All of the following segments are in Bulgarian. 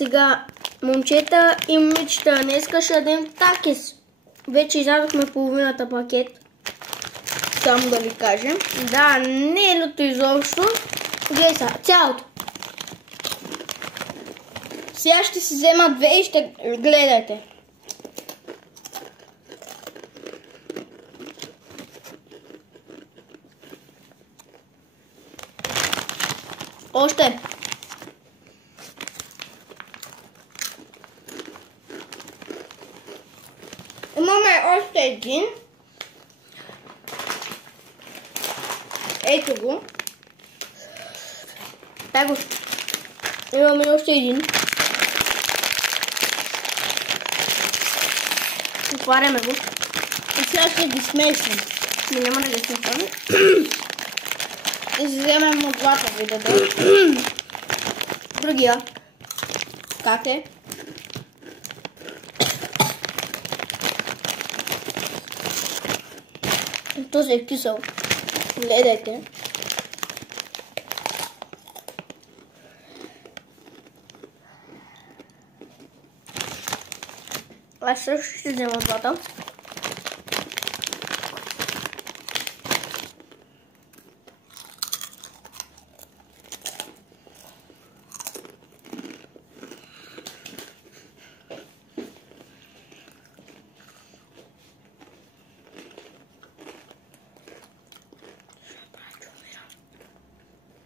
Сега, момчета и момичета, днеска ще ядем такис. Вече изядохме половината пакет. Само да ви кажем. Да, не е люто изобщо. Гледай сега, цялото. Сега ще си взема две и ще гледайте. Още. Имаме още един. Ето го. Ето го. Имаме още един. Отваряме го. И сега ще ги смесим. Но няма да ги смесваме. И си вземем от двата ви даде. Другия. Как е? Този е кисел. Гледайте. Аз също ще взема двата.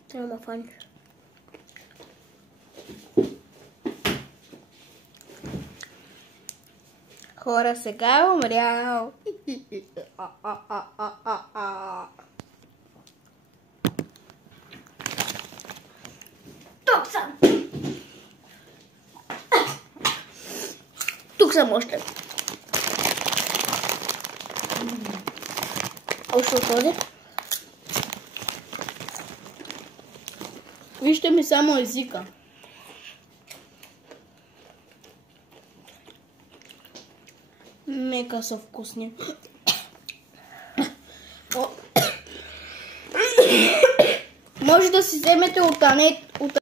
Трябва да фаниш. Хора, сега е умрял. Тук съм. Тук съм още. Още този. Вижте ми само езика. Мека са вкусни. Може да си вземете от